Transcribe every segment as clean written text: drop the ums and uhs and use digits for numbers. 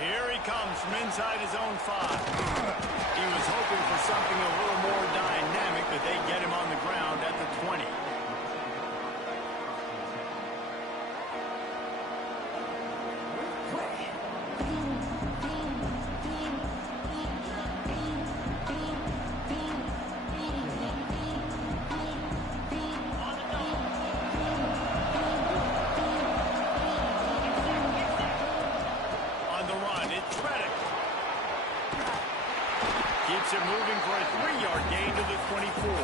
Here he comes from inside his own 5. He was hoping for something a little more dynamic, but they get him on the ground at the 20. Keeps it moving for a 3-yard gain to the 24.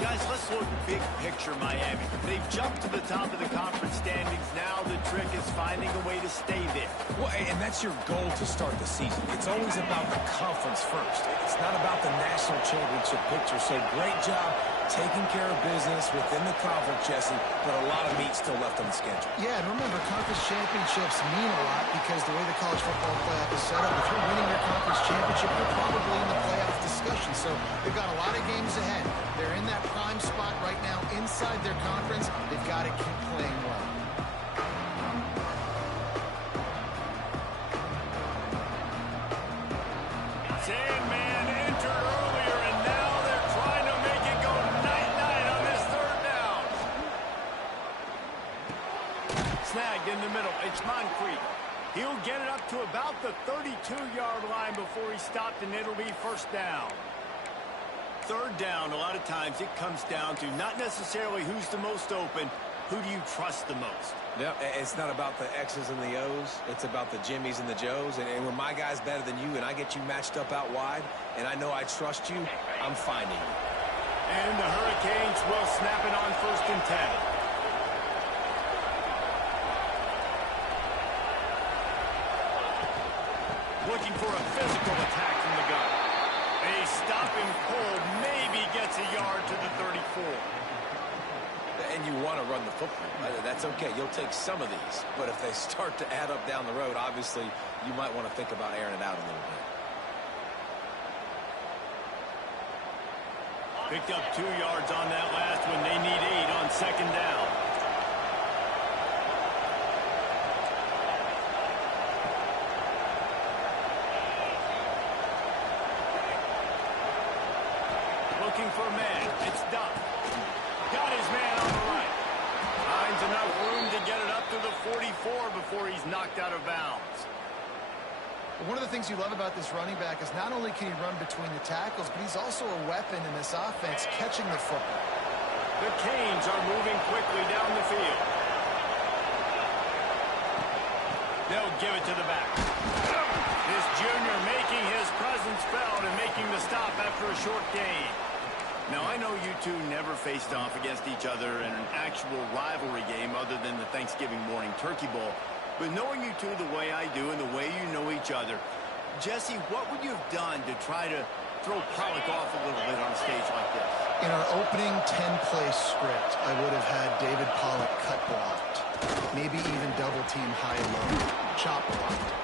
Guys, let's look big picture Miami. They've jumped to the top of the conference standings. Now the trick is finding a way to stay there. Well, and that's your goal to start the season. It's always about the conference first. It's not about the national championship picture. So great job taking care of business within the conference, Jesse, but a lot of meat still left on the schedule. Yeah, and remember, conference championships mean a lot because the way the college football playoff is set up, if you're winning your conference championship, you're probably in the playoff discussion. So they've got a lot of games ahead. They're in that prime spot right now inside their conference. They've got to keep playing well. Sandman entered earlier, and now they're trying to make it go night-night on this 3rd down. Snagged in the middle. It's Moncrief. He'll get it up to about the 32-yard line before he's stopped, and it'll be 1st down. 3rd down, a lot of times it comes down to not necessarily who's the most open, who do you trust the most? Yep, it's not about the X's and the O's. It's about the Jimmies and the Joes. And when my guy's better than you and I get you matched up out wide, and I know I trust you, I'm finding you. And the Hurricanes will snap it on 1st and 10. Looking for a physical attack from the gun. A stopping pull maybe gets a yard to the 34. And you want to run the football. That's okay. You'll take some of these. But if they start to add up down the road, obviously, you might want to think about airing it out a little bit. Picked up 2 yards on that last one. They need 8 on 2nd down. Looking for a man. It's Duck. Got his man on the right. Finds enough room to get it up to the 44 before he's knocked out of bounds. One of the things you love about this running back is not only can he run between the tackles, but he's also a weapon in this offense catching the football. The Canes are moving quickly down the field. They'll give it to the back. This junior making his presence felt and making the stop after a short gain. Now, I know you two never faced off against each other in an actual rivalry game other than the Thanksgiving morning Turkey Bowl. But knowing you two the way I do and the way you know each other, Jesse, what would you have done to try to throw Pollock off a little bit on a stage like this? In our opening 10-play script, I would have had David Pollock cut blocked. Maybe even double-team high-low, chop blocked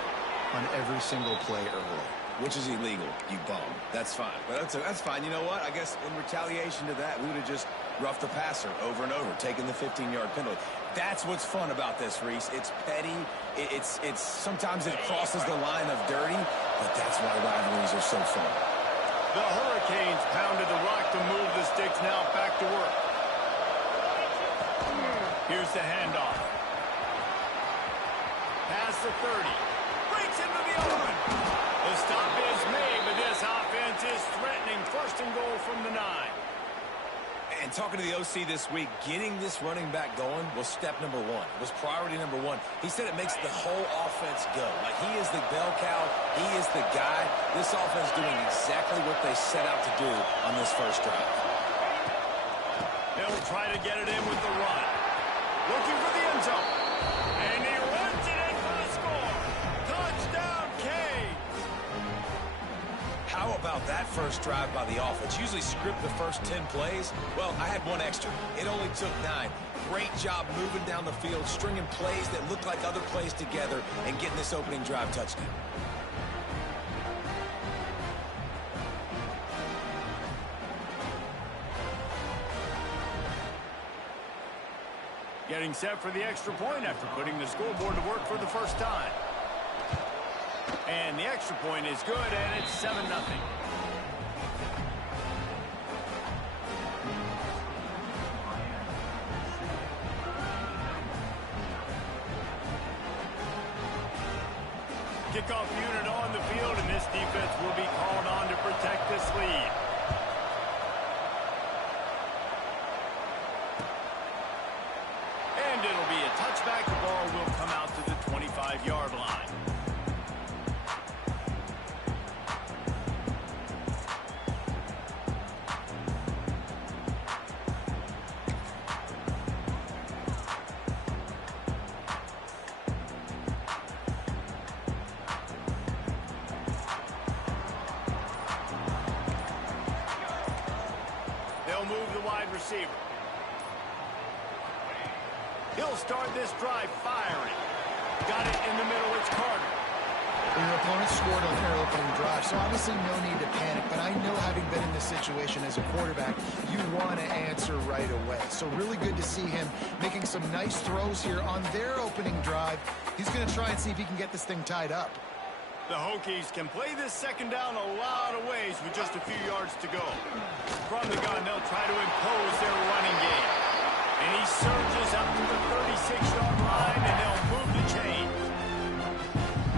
on every single play early. Which is illegal, you bum. That's fine. But that's fine. You know what? I guess in retaliation to that, we would have just roughed the passer over and over, taking the 15-yard penalty. That's what's fun about this, Reese. It's petty. It's sometimes it crosses the line of dirty, but that's why rivalries are so fun. The Hurricanes pounded the rock to move the sticks. Now back to work. Here's the handoff. Past the 30. Breaks into the open. The stop is made, but this offense is threatening. 1st and goal from the 9. And talking to the OC this week, getting this running back going was step number 1. It was priority number 1. He said it makes the whole offense go. Like, he is the bell cow. He is the guy. This offense doing exactly what they set out to do on this 1st drive. They'll try to get it in with the run. Looking for the end zone. And he runs it in for the score. Touchdown, Canes. How about that first drive by the offense? Usually script the first 10 plays. Well, I had one extra. It only took 9. Great job moving down the field, stringing plays that look like other plays together, and getting this opening drive touchdown. Getting set for the extra point after putting the scoreboard to work for the first time. And the extra point is good, and it's 7-0. Kickoff unit on the field, and this defense will be called on to protect this lead. And it'll be a touchback. The ball will come out to the 25-yard line. They'll move the wide receiver. He'll start this drive firing. Got it in the middle. It's Carter. Your opponent scored on their opening drive, so obviously no need to panic. But I know, having been in this situation as a quarterback, you want to answer right away. So really good to see him making some nice throws here on their opening drive. He's going to try and see if he can get this thing tied up. The Hokies can play this second down a lot of ways with just a few yards to go. From the gun, they'll try to impose their running game. And he surges up to the 36-yard line, and they'll move the chain.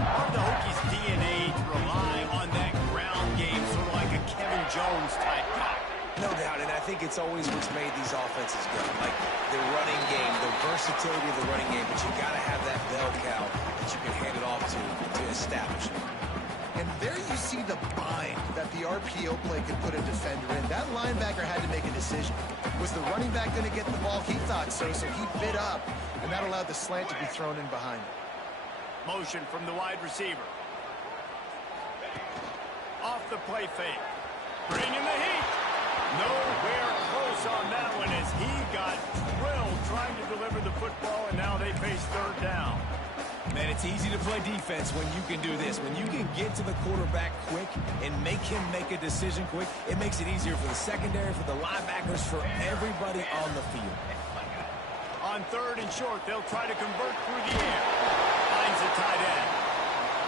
Part of the Hokies' DNA to rely on that ground game, sort of like a Kevin Jones type guy. No doubt, and I think it's always what's made these offenses go. Like the running game, the versatility of the running game, but you got to have that bell cow that you can hand it off to establish it. And there you see the bind that the RPO play could put a defender in. That linebacker had to make a decision. Was the running back going to get the ball? He thought so, so he bit up, and that allowed the slant to be thrown in behind him. Motion from the wide receiver. Off the play fake. Bringing the heat. Nowhere close on that one as he got drilled trying to deliver the football, and now they face third down. Man, it's easy to play defense when you can do this. When you can get to the quarterback quick and make him make a decision quick, it makes it easier for the secondary, for the linebackers, for everybody on the field. On third and short, they'll try to convert through the air. Finds a tight end.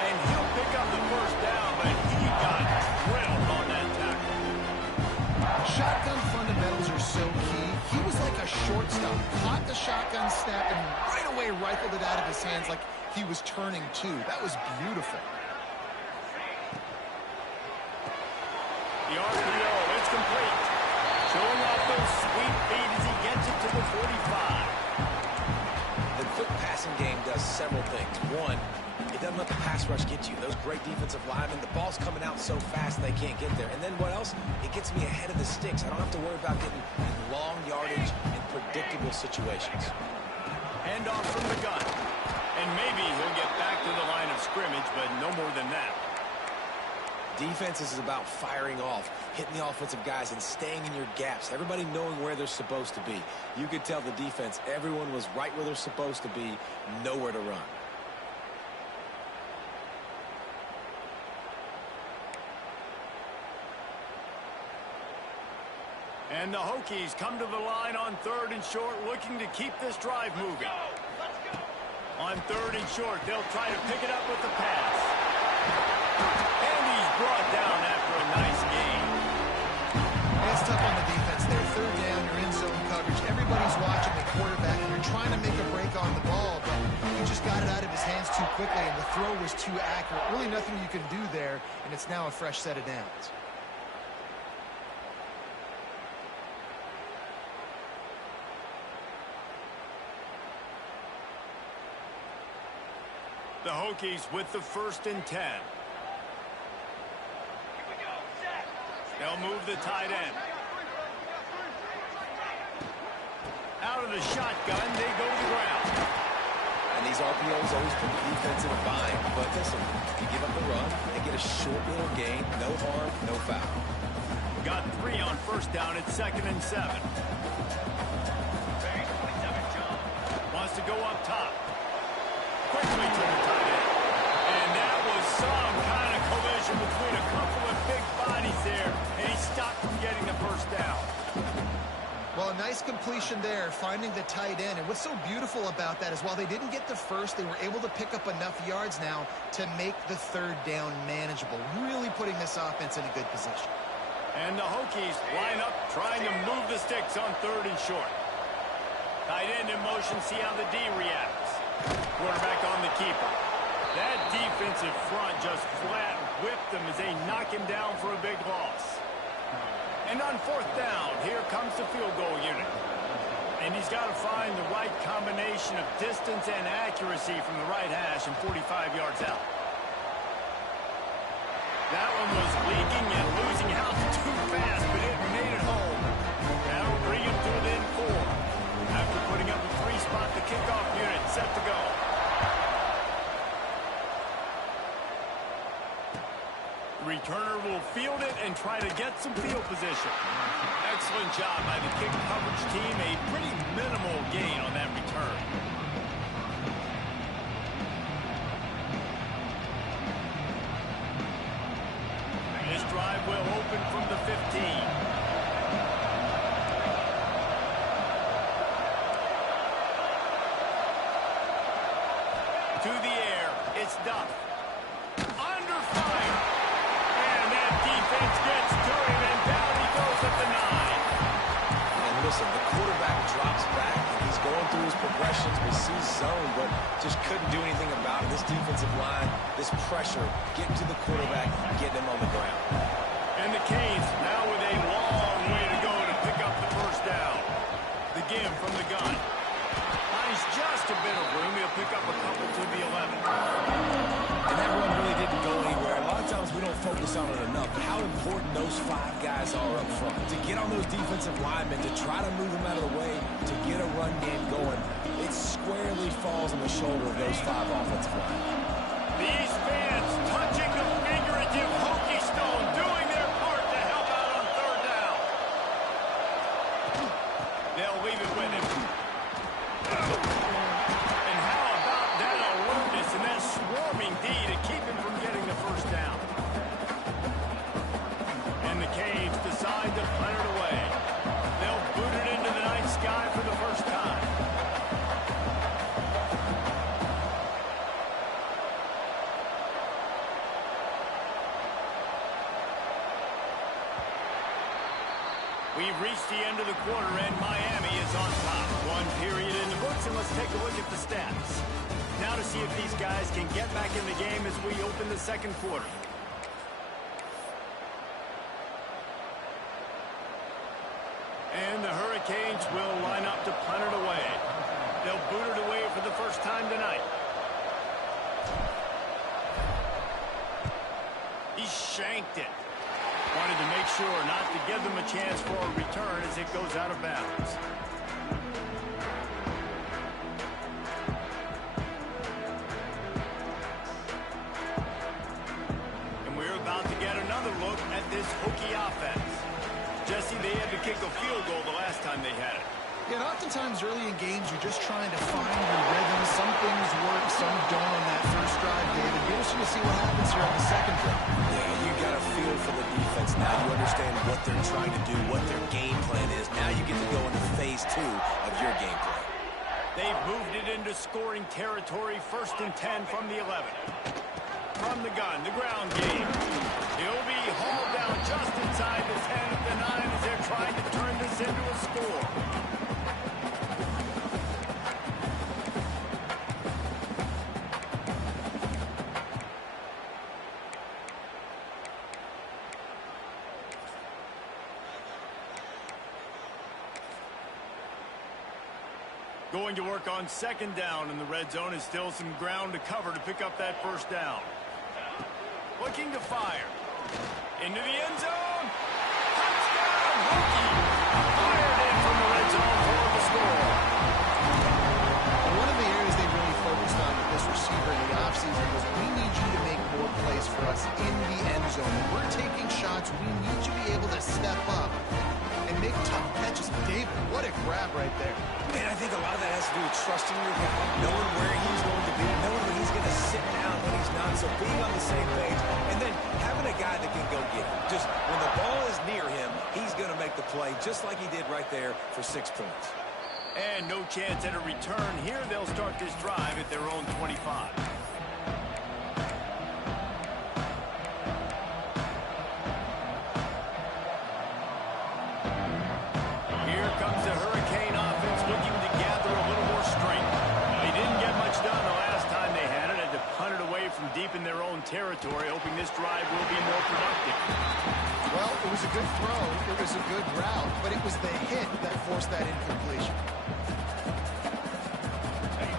And he'll pick up the first down, but he got drilled on that tackle. Shotgun fundamentals are so key. He was like a shortstop. Caught the shotgun snap and right away rifled it out of his hands like he was turning two. That was beautiful. The RPO, it's complete. Showing off those sweet feet as he gets it to the 45. The quick passing game does several things. One, it doesn't let the pass rush get you. Those great defensive linemen, the ball's coming out so fast they can't get there. And then what else? It gets me ahead of the sticks. I don't have to worry about getting in long yardage in predictable situations. Hand off from the gun. And maybe he'll get back to the line of scrimmage, but no more than that. Defense is about firing off, hitting the offensive guys, and staying in your gaps. Everybody knowing where they're supposed to be. You could tell the defense, everyone was right where they're supposed to be, nowhere to run. And the Hokies come to the line on third and short, looking to keep this drive moving. On third and short, they'll try to pick it up with the pass. And he's brought down after a nice gain. It's tough on the defense there. Third down, you're in zone coverage. Everybody's watching the quarterback, and you're trying to make a break on the ball, but he just got it out of his hands too quickly, and the throw was too accurate. Really nothing you can do there, and it's now a fresh set of downs. The Hokies with the 1st and 10. They'll move the tight end. Out of the shotgun, they go to the ground. And these RPOs always put the defense in a bind. But listen, you give up the run, they get a short little gain, no harm, no foul. Got 3 on first down at 2nd and 7. Wants to go up top. Quickly to the tight end. And that was some kind of collision between a couple of big bodies there, and he stopped from getting the first down. Well, a nice completion there, finding the tight end. And what's so beautiful about that is while they didn't get the first, they were able to pick up enough yards now to make the third down manageable, really putting this offense in a good position. And the Hokies line up, trying to move the sticks on 3rd and short. Tight end in motion, see how the D reacts. Quarterback on the keeper. That defensive front just flat whipped them as they knock him down for a big loss. And on 4th down, here comes the field goal unit. And he's got to find the right combination of distance and accuracy from the right hash and 45 yards out. That one was leaking and losing out too fast, but it made it home. That'll bring him to within 4. After putting up a 3-spot, the kickoff unit set to go. The returner will field it and try to get some field position. Excellent job by the kick coverage team. A pretty minimal gain on that return. This drive will open from the 15. To the air, it's Duff. Under fire. And that defense gets to him, and down he goes at the 9. And listen, the quarterback drops back, and he's going through his progressions, but sees zone, but just couldn't do anything about it. This defensive line, this pressure, getting to the quarterback, getting him on the ground. And the Canes now with a long way to go to pick up the first down. The give from the gun. Finds just a bit of room. He'll pick up a couple to the 11. And that run really didn't go anywhere. A lot of times we don't focus on it enough, but how important those 5 guys are up front. To get on those defensive linemen, to try to move them out of the way, to get a run game going, it squarely falls on the shoulder of those 5 offensive linemen. These fans touching the figurative Hokie stone, doing their part to help out on 3rd down. They'll leave it with him. And how about that alertness and that swarming D to keep him from getting the first down? And the Canes decide to punt it away. They'll boot it into the night sky for the first time. We've reached the end of the quarter, and Miami is on top. 1 period in the books, and let's take a look at the stats. Now to see if these guys can get back in the game as we open the 2nd quarter. And the Hurricanes will line up to punt it away. They'll boot it away for the first time tonight. He shanked it. Wanted to make sure not to give them a chance for a return as it goes out of bounds. And we're about to get another look at this Hokie offense. Jesse, they had to kick a field goal the last time they had it. Yeah, and oftentimes early in games, you're just trying to find your rhythm. Some things work, some don't on that first drive, David. Be interesting to see what happens here on the 2nd drive. Yeah, you got a feel for the defense. Now you understand what they're trying to do, what their game plan is. Now you get to go into phase 2 of your game plan. They've moved it into scoring territory, 1st and 10 from the 11. From the gun, the ground game. He'll be hauled down just inside the 10 at the 9 as they're trying to turn this into a score. Going to work on 2nd down in the red zone is still some ground to cover to pick up that first down. Looking to fire. Into the end zone. Touchdown, Hokie. Fired in from the red zone for the score. One of the areas they really focused on with this receiver in the offseason was we need you to make more plays for us in the end zone. When we're taking shots, we need you to be able to step up and make tough catches. David, what a grab right there. Man, I think a lot of that has to do with trusting your guy, knowing where he's going to be, knowing when he's going to sit down, when he's not, so being on the same page, and then having a guy that can go get it. Just when the ball is near him, he's going to make the play, just like he did right there for 6 points. And no chance at a return here. They'll start this drive at their own 25. Here comes the Hurricane offense looking to gather a little more strength. They didn't get much done the last time they had it. Had to punt it away from deep in their own territory, hoping this drive will be more productive. Well, it was a good throw. It was a good route, but it was the hit that forced that incompletion.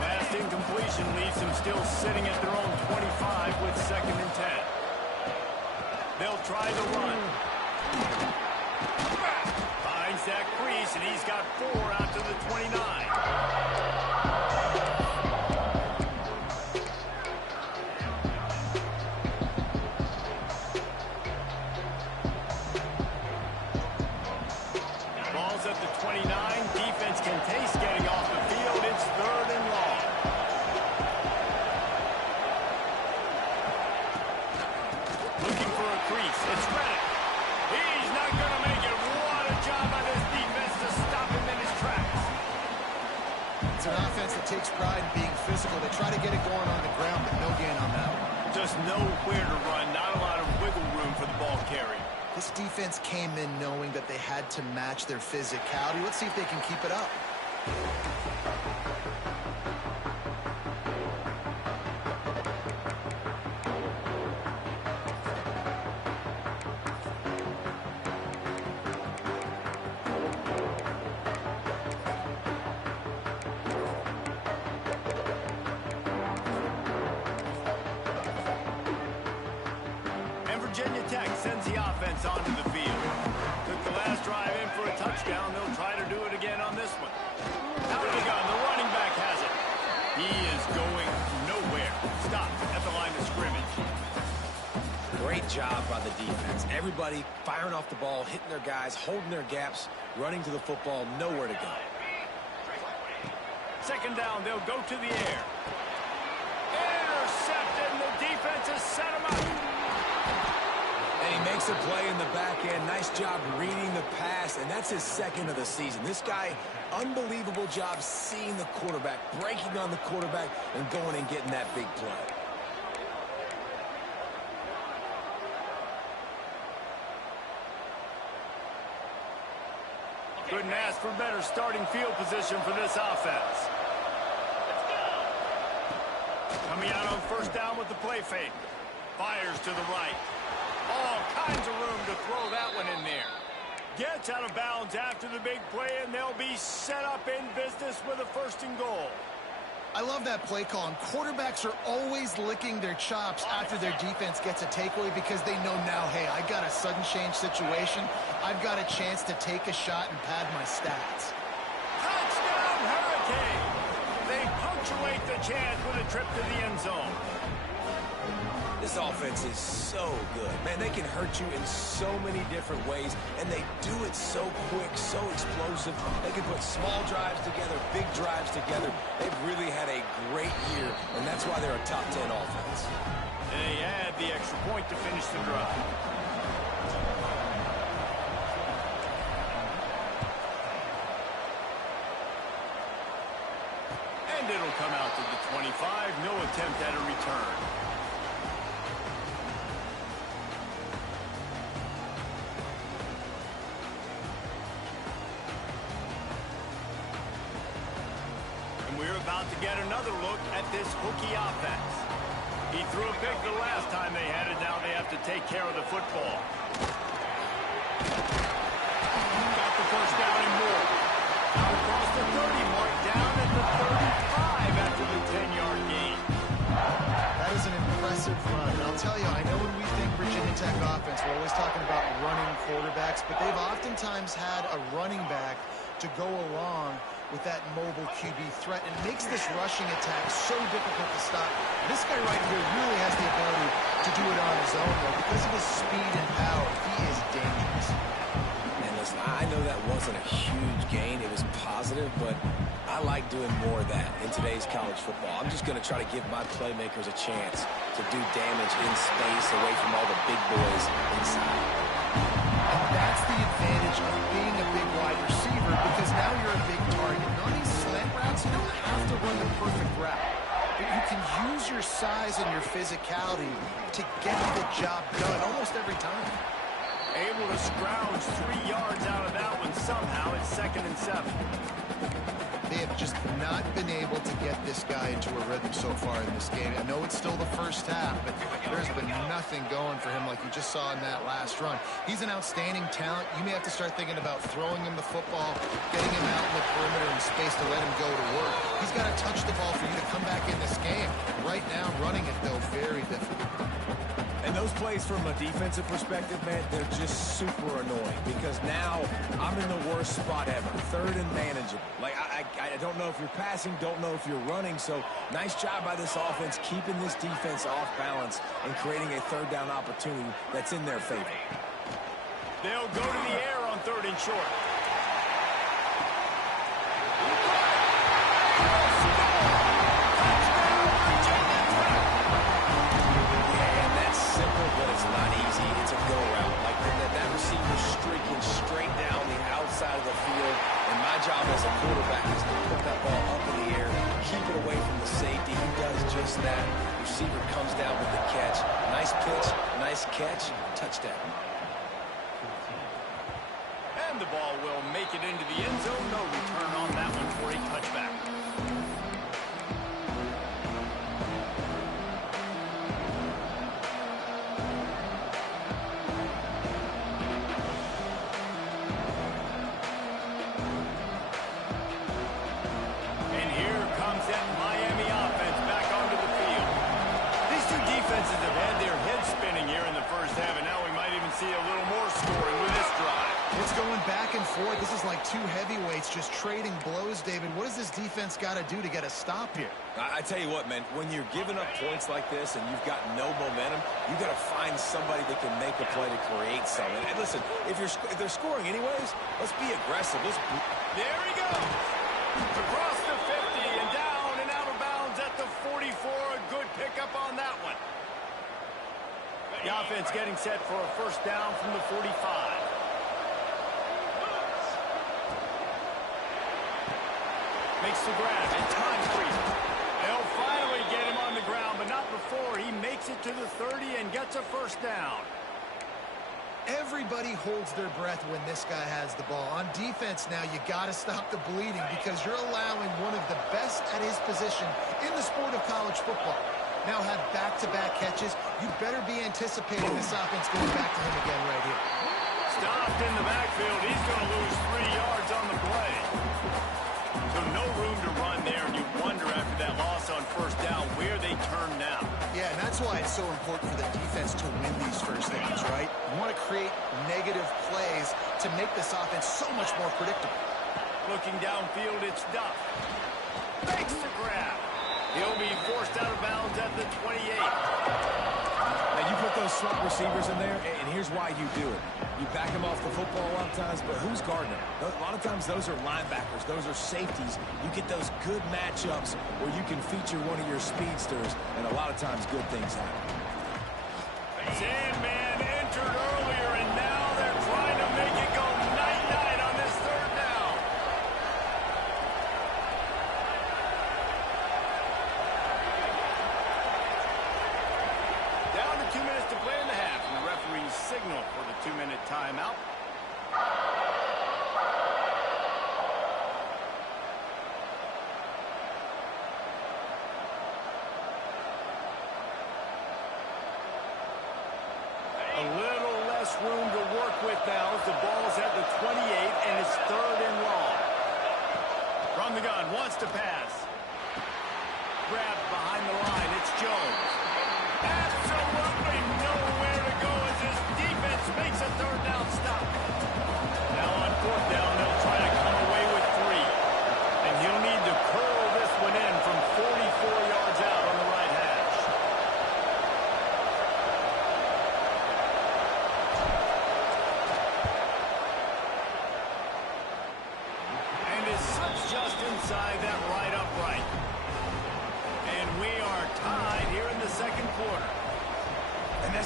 Last incompletion leaves them still sitting at their own 25 with 2nd and 10. They'll try the run. Finds that crease, and he's got 4 out to the 29. Ball's at the 29. Defense can taste getting off the field. It's 3rd and long. Looking for a crease. It's Reddick. He's not going to make it. What a job by this defense to stop him in his tracks. It's an offense that takes pride in being physical. They try to get it going on the ground, but no gain on that one. Just nowhere to run. Not a lot of wiggle room for the ball carrier. This defense came in knowing that they had to match their physicality. Let's see if they can keep it up. Virginia Tech sends the offense onto the field. Took the last drive in for a touchdown. They'll try to do it again on this one. Out of the gun. The running back has it. He is going nowhere. Stopped at the line of scrimmage. Great job by the defense. Everybody firing off the ball, hitting their guys, holding their gaps, running to the football, nowhere to go. 2nd down. They'll go to the air. Intercepted, and the defense has set him up. And he makes a play in the back end. Nice job reading the pass, and that's his 2nd of the season. This guy, unbelievable job seeing the quarterback, breaking on the quarterback, and going and getting that big play. Couldn't ask for better starting field position for this offense. Coming out on 1st down with the play fake. Fires to the right. All kinds of room to throw that one in there. Gets out of bounds after the big play, and they'll be set up in business with a 1st and goal. I love that play call, and quarterbacks are always licking their chops after their defense gets a takeaway because they know now, hey, I got a sudden change situation. I've got a chance to take a shot and pad my stats. Touchdown, Hurricane! They punctuate the chance with a trip to the end zone. This offense is so good. Man, they can hurt you in so many different ways, and they do it so quick, so explosive. They can put small drives together, big drives together. They've really had a great year, and that's why they're a top 10 offense. They add the extra point to finish the drive. And it'll come out to the 25. No attempt at a return. About to get another look at this Hokie offense. He threw a pick the last time they had it. Now they have to take care of the football. Got the 1st down and more. Now across the 30 mark, down at the 35 after the 10-yard gain. That is an impressive run. And I'll tell you, I know when we think Virginia Tech offense, we're always talking about running quarterbacks, but they've oftentimes had a running back to go along with that mobile QB threat, and makes this rushing attack so difficult to stop. This guy right here really has the ability to do it on his own, though. Because of his speed and power, he is dangerous. And listen, I know that wasn't a huge gain. It was positive, but I like doing more of that in today's college football. I'm just going to try to give my playmakers a chance to do damage in space away from all the big boys inside. And that's the advantage of being a big wide receiver, because now you're a big target. And on these slant routes, you don't have to run the perfect route. But you can use your size and your physicality to get the job done almost every time. Able to scrounge 3 yards out of that one somehow. It's 2nd and 7. They have just not been able to get this guy into a rhythm so far in this game. I know it's still the first half, but there's been nothing going for him like you just saw in that last run. He's an outstanding talent. You may have to start thinking about throwing him the football, getting him out in the perimeter in space to let him go to work. He's got to touch the ball for you to come back in this game. Right now, running it, though, very difficult. And those plays from a defensive perspective, man, they're just super annoying because now I'm in the worst spot ever. 3rd and manageable. Like, I don't know if you're passing, don't know if you're running. So nice job by this offense keeping this defense off balance and creating a 3rd down opportunity that's in their favor. They'll go to the air on 3rd and short. But it's not easy. It's a go route. Like that receiver streaking straight down the outside of the field. And my job as a quarterback is to put that ball up in the air, keep it away from the safety. He does just that. Receiver comes down with the catch. Nice pitch, nice catch, touchdown. And the ball will make it into the end zone. No return on that one for a touchback. This is like 2 heavyweights just trading blows, David. What does this defense got to do to get a stop here? I tell you what, man, when you're giving up points like this and you've got no momentum, you got to find somebody that can make a play to create something. And listen, if they're scoring anyways, let's be aggressive. There he goes. Across the 50 and down and out of bounds at the 44. A good pickup on that one. The offense getting set for a 1st down from the 45. Makes the grab, and time freeze. They'll finally get him on the ground, but not before he makes it to the 30 and gets a 1st down. Everybody holds their breath when this guy has the ball. On defense now, you got to stop the bleeding because you're allowing one of the best at his position in the sport of college football. Now have back-to-back catches. You better be anticipating this offense going back to him again right here. Stopped in the backfield. He's going to lose 3 yards on the play. So no room to run there, and you wonder after that loss on 1st down where they turn now. Yeah, and that's why it's so important for the defense to win these 1st downs, right? You want to create negative plays to make this offense so much more predictable. Looking downfield, it's Duff. Makes the grab. He'll be forced out of bounds at the 28. Now, you put those slot receivers in there, and here's why you do it. You back them off the football a lot of times, but who's guarding them? A lot of times those are linebackers. Those are safeties. You get those good matchups where you can feature one of your speedsters, and a lot of times good things happen. Sandman entered earlier, and now they're trying to make it go night-night on this 3rd down. Down to 2 minutes to play in the half, and the referee's signal for the 2-minute timeout. A little less room to work with now as the ball's at the 28, and it's 3rd and long. From the gun, wants to pass. Grabbed behind the line, it's Jones. Absolutely nowhere to go as his defense makes a 3rd down stop. Now on 4th down, they'll try to come away with 3. And he'll need to curl this one in from 44 yards out on the right hash.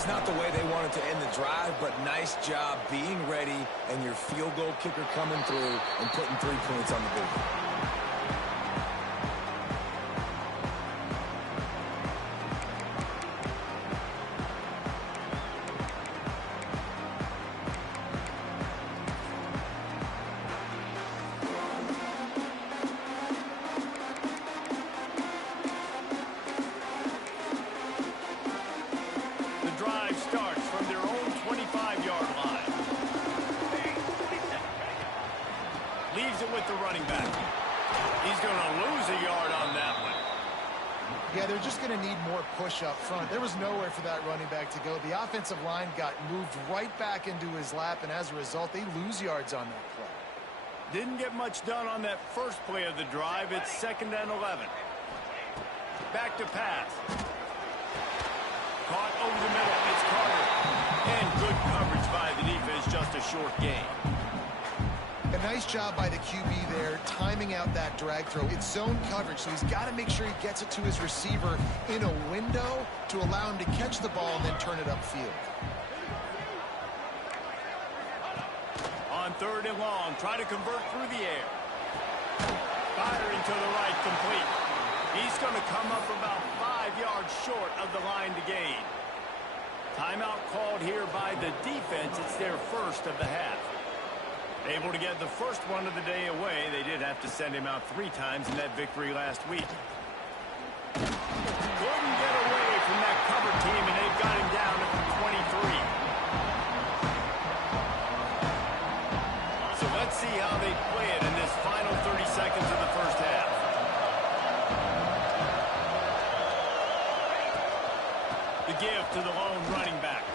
It's not the way they wanted to end the drive, but nice job being ready and your field goal kicker coming through and putting 3 points on the board. Leaves it with the running back. He's going to lose a yard on that one. Yeah, they're just going to need more push up front. There was nowhere for that running back to go. The offensive line got moved right back into his lap, and as a result, they lose yards on that play. Didn't get much done on that first play of the drive. It's 2nd and 11. Back to pass. Caught over the middle. It's Carter. And good coverage by the defense, just a short gain. A nice job by the QB there, timing out that drag throw. It's zone coverage, so he's got to make sure he gets it to his receiver in a window to allow him to catch the ball and then turn it upfield. On 3rd and long, try to convert through the air. Firing to the right, complete. He's going to come up about 5 yards short of the line to gain. Timeout called here by the defense. It's their first of the half. Able to get the first one of the day away. They did have to send him out 3 times in that victory last week. Couldn't get away from that cover team, and they've got him down at the 23. So let's see how they play it in this final 30 seconds of the first half. The give to the lone running back.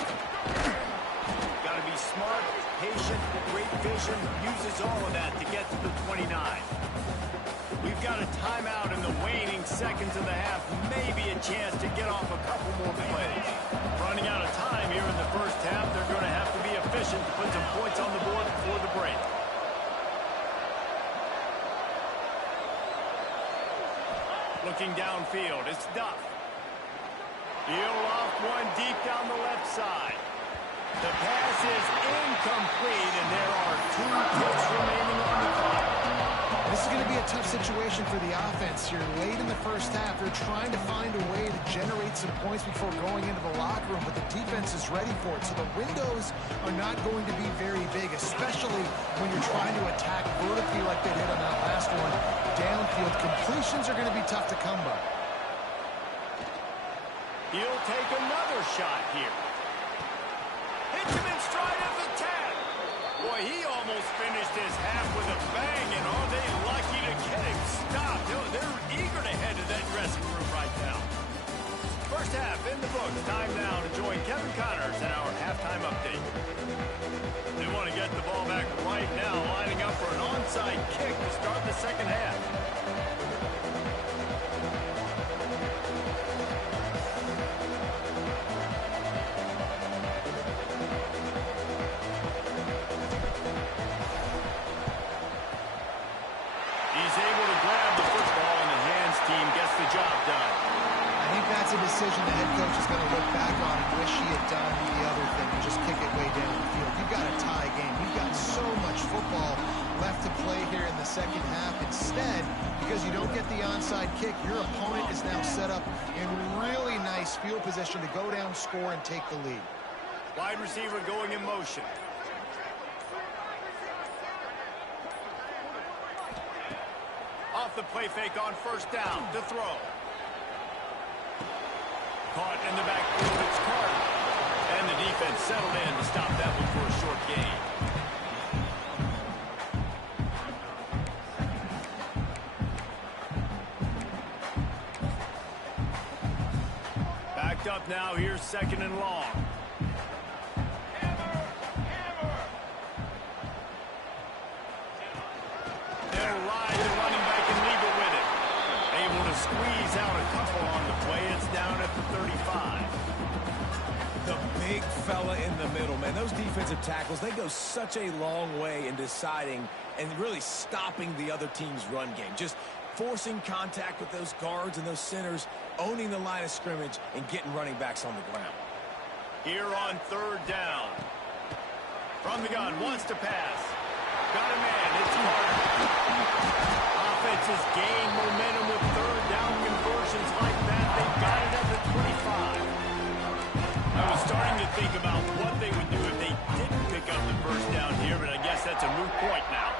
Got to be smart, patient, great vision, uses all of that to get to the 29. We've got a timeout in the waning seconds of the half, maybe a chance to get off a couple more plays. Running out of time here in the first half, they're going to have to be efficient to put some points on the board before the break. Looking downfield, it's Duff. He'll off one deep down the left side. The pass is incomplete, and there are 2 hits remaining on the clock. This is going to be a tough situation for the offense here. Late in the first half, they're trying to find a way to generate some points before going into the locker room, but the defense is ready for it. So the windows are not going to be very big, especially when you're trying to attack vertically like they did on that last one. Downfield completions are going to be tough to come by. He'll take another shot here. Hits him in stride of the 10. Boy, he almost finished his half with a bang, and are they lucky to get him stopped? They're eager to head to that dressing room right now. First half in the books. Time now to join Kevin Connors in our halftime update. They want to get the ball back right now, lining up for an onside kick to start the second half. That's a decision the head coach is going to look back on and wish he had done the other thing and just kick it way down the field. You've got a tie game. You've got so much football left to play here in the second half. Instead, because you don't get the onside kick, your opponent is now set up in really nice field position to go down, score, and take the lead. Wide receiver going in motion. Off the play fake on first down to throw. Caught in the backfield, it's Carter. And the defense settled in to stop that one for a short gain. Backed up now, here's 2nd and long. They'll ride the running back and leave it with it. Able to squeeze out a couple on the play. It's down at the 35. The big fella in the middle, man. Those defensive tackles, they go such a long way in deciding and really stopping the other team's run game. Just forcing contact with those guards and those centers, owning the line of scrimmage, and getting running backs on the ground. Here on third down. From the gun, wants to pass. Got a man, it's Carter. Offense has gained momentum with third down conversions like that. They've got it at the 25. I was starting to think about what they would do if they didn't pick up the first down here, but I guess that's a moot point now.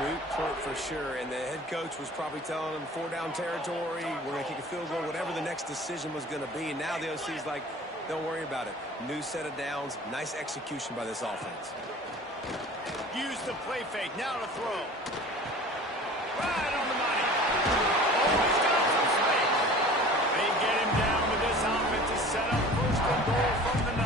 Moot point for sure, and the head coach was probably telling them 4-down territory, we're going to kick a field goal, whatever the next decision was going to be. And now the OC's like, don't worry about it. New set of downs, nice execution by this offense. Use the play fake, now to throw. Right on the money. Always got some space. They get him down with this offensive setup. First and goal from the 9.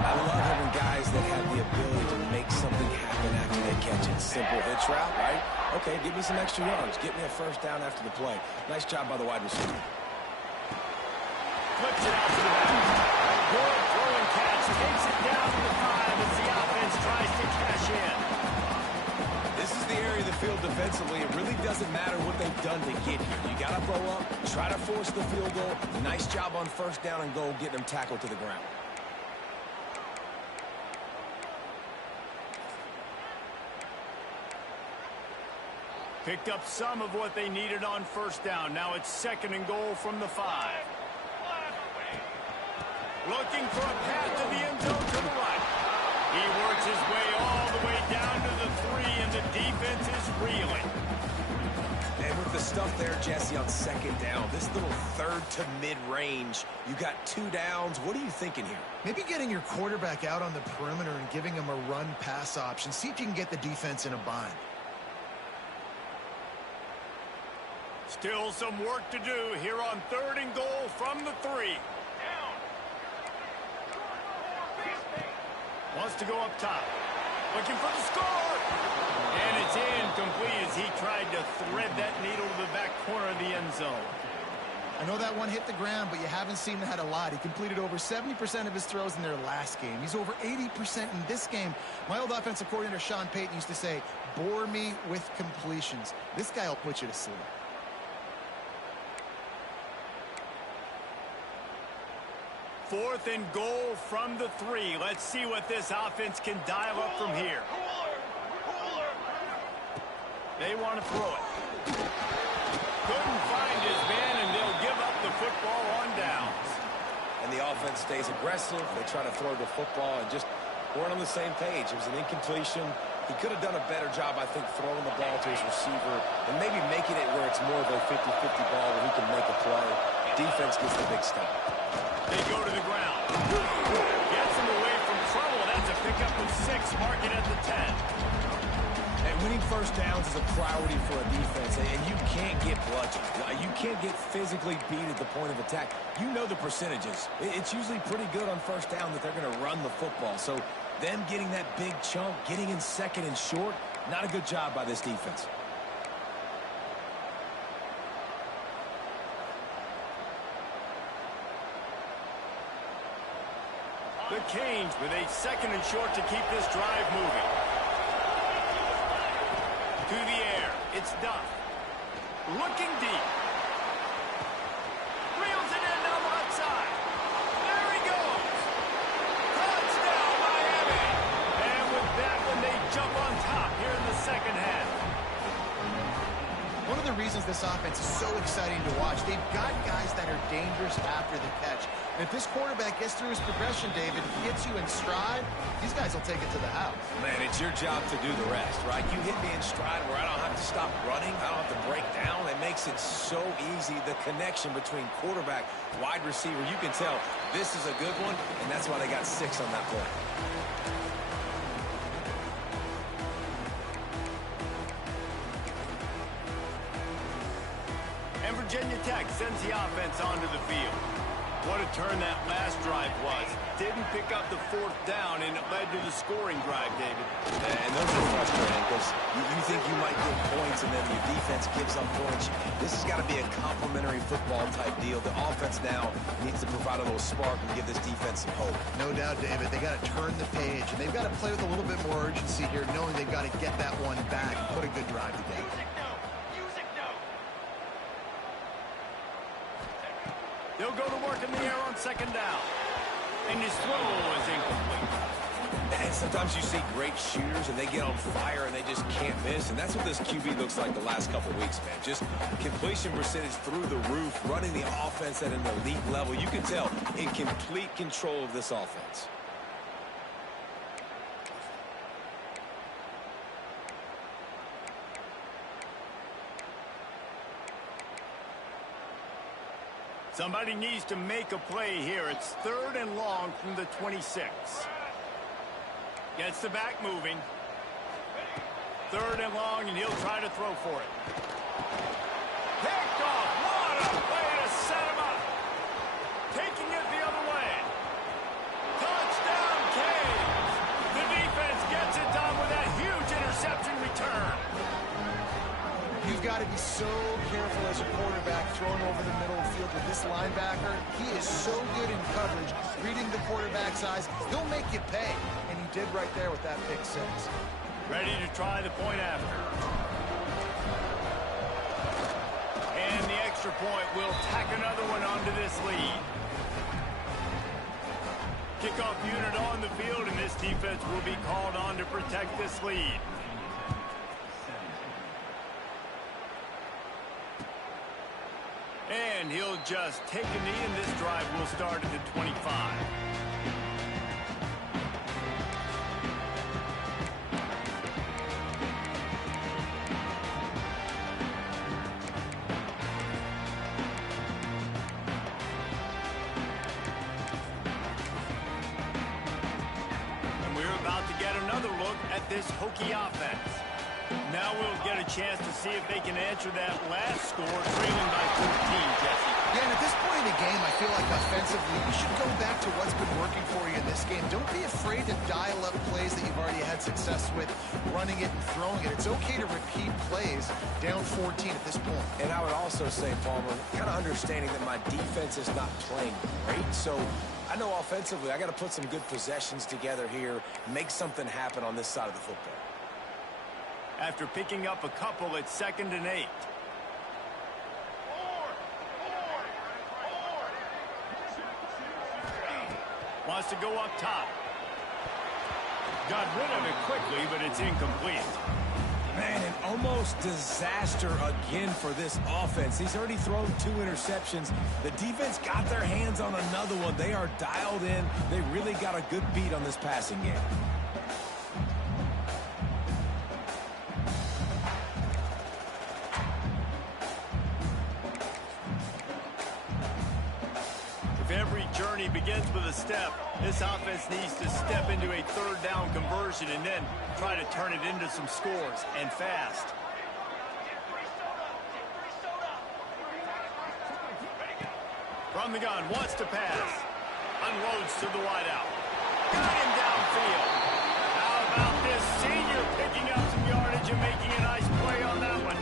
I love having guys that have the ability to make something happen after they catch it. Simple hitch route, right? Okay, give me some extra yards. Get me a first down after the play. Nice job by the wide receiver. Flips it out to the back. Good throw and catch. Takes it down to the 5 as the offense tries to cash in. This is the area of the field defensively. It really doesn't matter what they've done to get here. You got to throw up, try to force the field goal. Nice job on first down and goal, getting them tackled to the ground. Picked up some of what they needed on first down. Now it's second and goal from the 5. Looking for a path to the end zone to the right. He works his way all the way down to the 3, and the defense is reeling. And with the stuff there, Jesse, on second down, this little third to mid-range, you got 2 downs. What are you thinking here? Maybe getting your quarterback out on the perimeter and giving him a run-pass option. See if you can get the defense in a bind. Still some work to do here on third and goal from the 3. Wants to go up top. Looking for the score. And it's incomplete as he tried to thread that needle to the back corner of the end zone. I know that one hit the ground, but you haven't seen that a lot. He completed over 70% of his throws in their last game. He's over 80% in this game. My old offensive coordinator, Sean Payton, used to say, bore me with completions. This guy will put you to sleep. Fourth and goal from the 3. Let's see what this offense can dial up from here. They want to throw it. Couldn't find his man, and they'll give up the football on downs. And the offense stays aggressive. They try to throw the football and just weren't on the same page. It was an incompletion. He could have done a better job, I think, throwing the ball to his receiver and maybe making it where it's more of a 50-50 ball where he can make a play. Defense gets the big stop. They go to the ground. Gets him away from trouble. That's a pickup of 6. Mark it at the 10. And winning first downs is a priority for a defense, and you can't get bludgeoned. You can't get physically beat at the point of attack. You know the percentages. It's usually pretty good on first down that they're going to run the football. So them getting that big chunk, getting in second and short, not a good job by this defense. The Canes with a second and short to keep this drive moving. To the air, it's Duff. Looking deep. Reels it in down the left side. There he goes. Touchdown, Miami. And with that one, they jump on top here in the second half. One of the reasons this offense is so exciting to watch, they've got guys that are dangerous after the catch. And if this quarterback gets through his progression, David, if he gets you in stride, these guys will take it to the house. Man, it's your job to do the rest, right? You hit me in stride where I don't have to stop running. I don't have to break down. It makes it so easy. The connection between quarterback, wide receiver, you can tell this is a good one, and that's why they got 6 on that play. And Virginia Tech sends the offense onto the field. What a turn that last drive was. Didn't pick up the 4th down, and it led to the scoring drive, David. And those are frustrating because you think you might get points, and then your defense gives up points. This has got to be a complementary football type deal. The offense now needs to provide a little spark and give this defense some hope. No doubt, David. They got to turn the page, and they've got to play with a little bit more urgency here, knowing they've got to get that one back and put a good drive together. They'll go to work in the air on second down. And his throw is incomplete. And sometimes you see great shooters and they get on fire and they just can't miss. And that's what this QB looks like the last couple weeks, man. Just completion percentage through the roof, running the offense at an elite level. You can tell in complete control of this offense. Somebody needs to make a play here. It's 3rd and long from the 26. Gets the back moving. 3rd and long, and he'll try to throw for it. Picked off. What a way to set him up. Taking it the other way. Touchdown, Canes. The defense gets it done with that huge interception return. You've got to be so careful as a quarterback throwing over the middle of the field with this linebacker. He is so good in coverage, reading the quarterback's eyes. He'll make you pay, and he did right there with that pick 6. Ready to try the point after. And the extra point will tack another one onto this lead. Kickoff unit on the field, and this defense will be called on to protect this lead. And he'll just take a knee, and this drive will start at the 25. And we're about to get another look at this Hokie offense. Now we'll get a chance to see if they can answer that last score, trailing by 14, Jesse. Yeah, and at this point in the game, I feel like offensively, you should go back to what's been working for you in this game. Don't be afraid to dial up plays that you've already had success with, running it and throwing it. It's okay to repeat plays down 14 at this point. And I would also say, Palmer, kind of understanding that my defense is not playing great, so I know offensively I got to put some good possessions together here, make something happen on this side of the football. After picking up a couple, it's 2nd and 8. Wants to go up top. Got rid of it quickly, but it's incomplete. Man, an almost disaster again for this offense. He's already thrown 2 interceptions. The defense got their hands on another one. They are dialed in. They really got a good beat on this passing game. Every journey begins with a step. This offense needs to step into a 3rd down conversion and then try to turn it into some scores, and fast. From the gun, wants to pass. Unloads to the wideout. Got him downfield. How about this senior picking up some yardage and making a nice play on that one?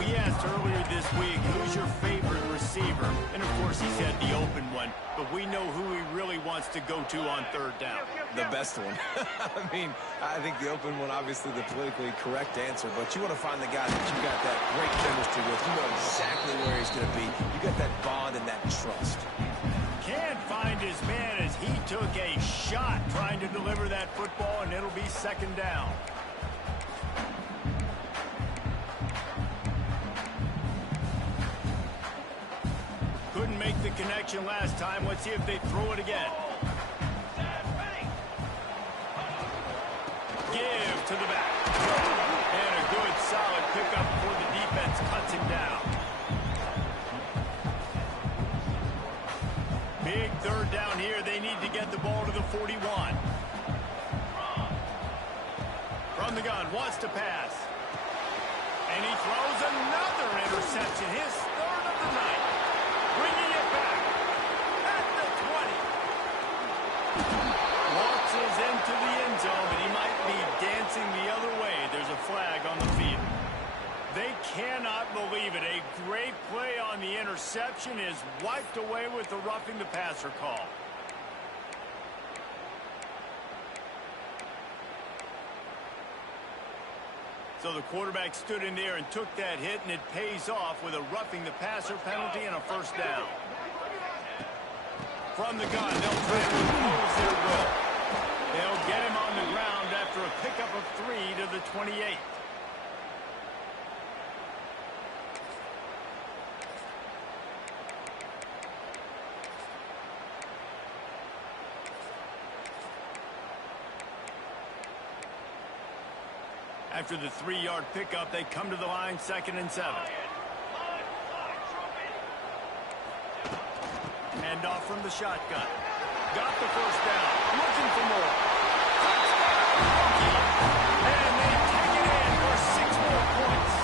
We asked earlier this week, who's your favorite receiver? And of course, he said the open one, but we know who he really wants to go to on 3rd down. The best one. I mean, I think the open one, obviously the politically correct answer, but you want to find the guy that you got that great chemistry with. You know exactly where he's going to be. You got that bond and that trust. Can't find his man as he took a shot trying to deliver that football, and it'll be 2nd down. Couldn't make the connection last time. Let's see if they throw it again. Give to the back. And a good, solid pickup before the defense cuts him down. Big 3rd down here. They need to get the ball to the 41. From the gun, wants to pass. And he throws another interception. His 3rd of the night. Bringing it back at the 20. Waltzes into the end zone, but he might be dancing the other way. There's a flag on the field. They cannot believe it. A great play on the interception is wiped away with the roughing the passer call. So the quarterback stood in there and took that hit, and it pays off with a roughing the passer penalty and a 1st down. From the gun, they'll try to impose their will. They'll get him on the ground after a pickup of 3 to the 28. After the 3-yard pickup, they come to the line, 2nd and 7. Hand off from the shotgun. Got the first down. Looking for more. And they take it in for 6 more points.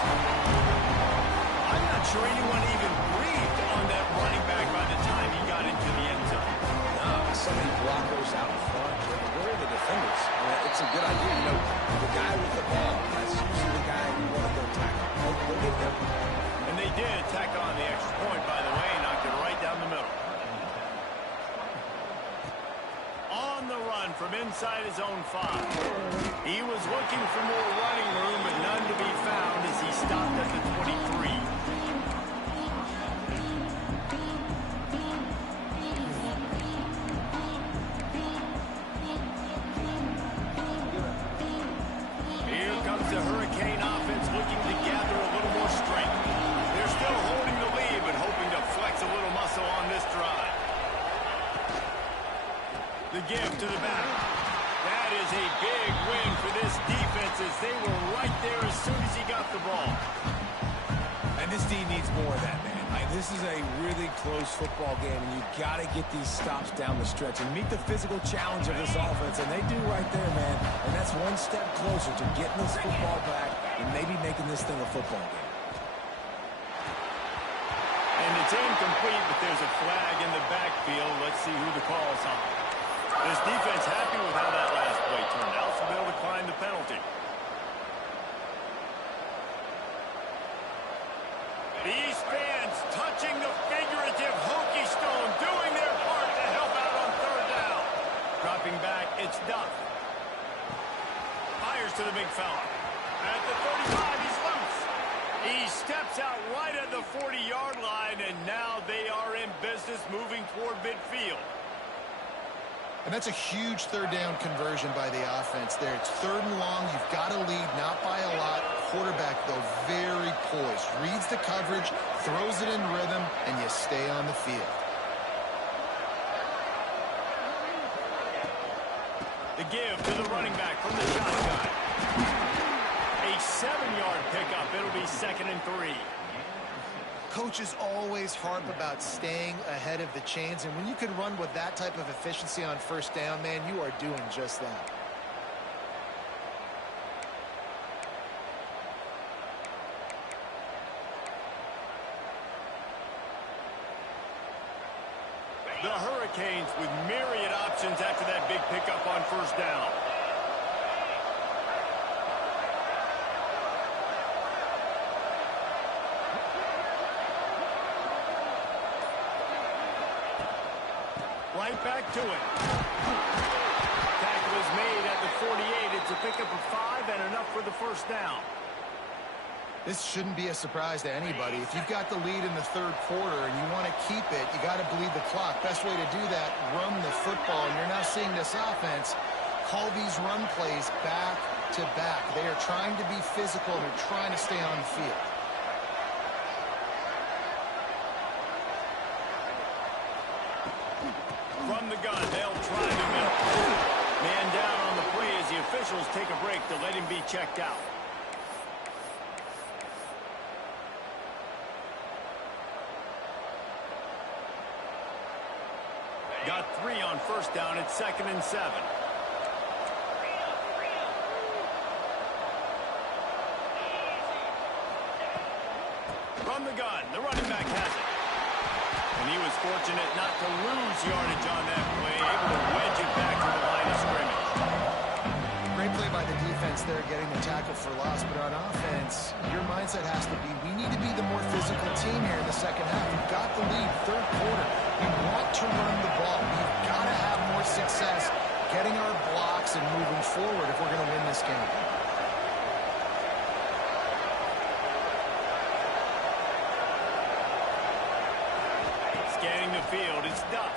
I'm not sure anyone even breathed on that running back by the time he got into the end zone. No, so many blockers out in front. Where are the defenders? I mean, it's a good idea. You know, the guy with the ball, that's usually the guy you want to go tackle. Go get him. And they did tack on the extra point, by the way, knocked it right down the middle. On the run from inside his own 5. He was looking for more running room, but none to be found as he stopped at the 23. Here comes the Hurricane offense looking to gather a little more strength. They're still holding the lead, but hoping to flex a little muscle on this drive. The give to the back. That is a big win for this defense as they were right there as soon as he got the ball. And this team needs more of that, man. This is a really close football game, and you've got to get these stops down the stretch and meet the physical challenge of this offense, and they do right there, man. And that's one step closer to getting this football back and maybe making this thing a football game. And it's incomplete, but there's a flag in the backfield. Let's see who the call is on. This defense happy with how that last play turned out, so they'll decline the penalty. These fans touching the figurative hokey stone, doing their part to help out on 3rd down. Dropping back, it's Duff. Fires to the big fella. At the 35, he's loose. He steps out right at the 40-yard line, and now they are in business moving toward midfield. And that's a huge 3rd down conversion by the offense there. It's 3rd and long. You've got to lead, not by a lot. Quarterback, though, very poised. Reads the coverage, throws it in rhythm, and you stay on the field. The give to the running back from the shotgun. A 7-yard pickup. It'll be 2nd and 3. Coaches always harp about staying ahead of the chains, and when you can run with that type of efficiency on 1st down, man, you are doing just that. The Hurricanes with myriad options after that big pickup on 1st down. Right back to it. Tackle is made at the 48. It's a pickup of 5 and enough for the 1st down. This shouldn't be a surprise to anybody. If you've got the lead in the 3rd quarter and you want to keep it, you got to bleed the clock. Best way to do that, run the football. And you're now seeing this offense call these run plays back to back. They are trying to be physical and they're trying to stay on the field. From the gun, they'll try the middle. Man down on the play as the officials take a break to let him be checked out. Got 3 on 1st down. It's 2nd and 7. From the gun, the running back has it. And he was fortunate not to lose yardage on that play, able to wedge it back to the line of scrimmage. Great play by the defense there, getting the tackle for loss. But on offense, your mindset has to be, we need to be the more physical team here in the 2nd half. We've got the lead, 3rd quarter. We want to run the ball. We've got to have more success getting our blocks and moving forward if we're going to win this game. Scanning the field, it's Duff.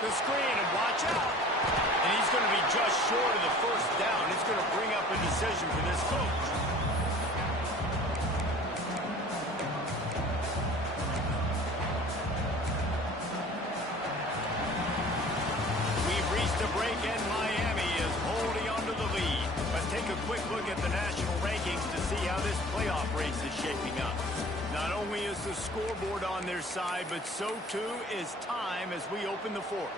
The screen, and watch out. And he's going to be just short of the first down. It's going to bring up a decision for this coach. We've reached a break, and Miami is holding on to the lead. Let's take a quick look at the national rankings to see how this playoff race is shaping up. Not only is the scoreboard on their side, but so too is time as we open the fourth.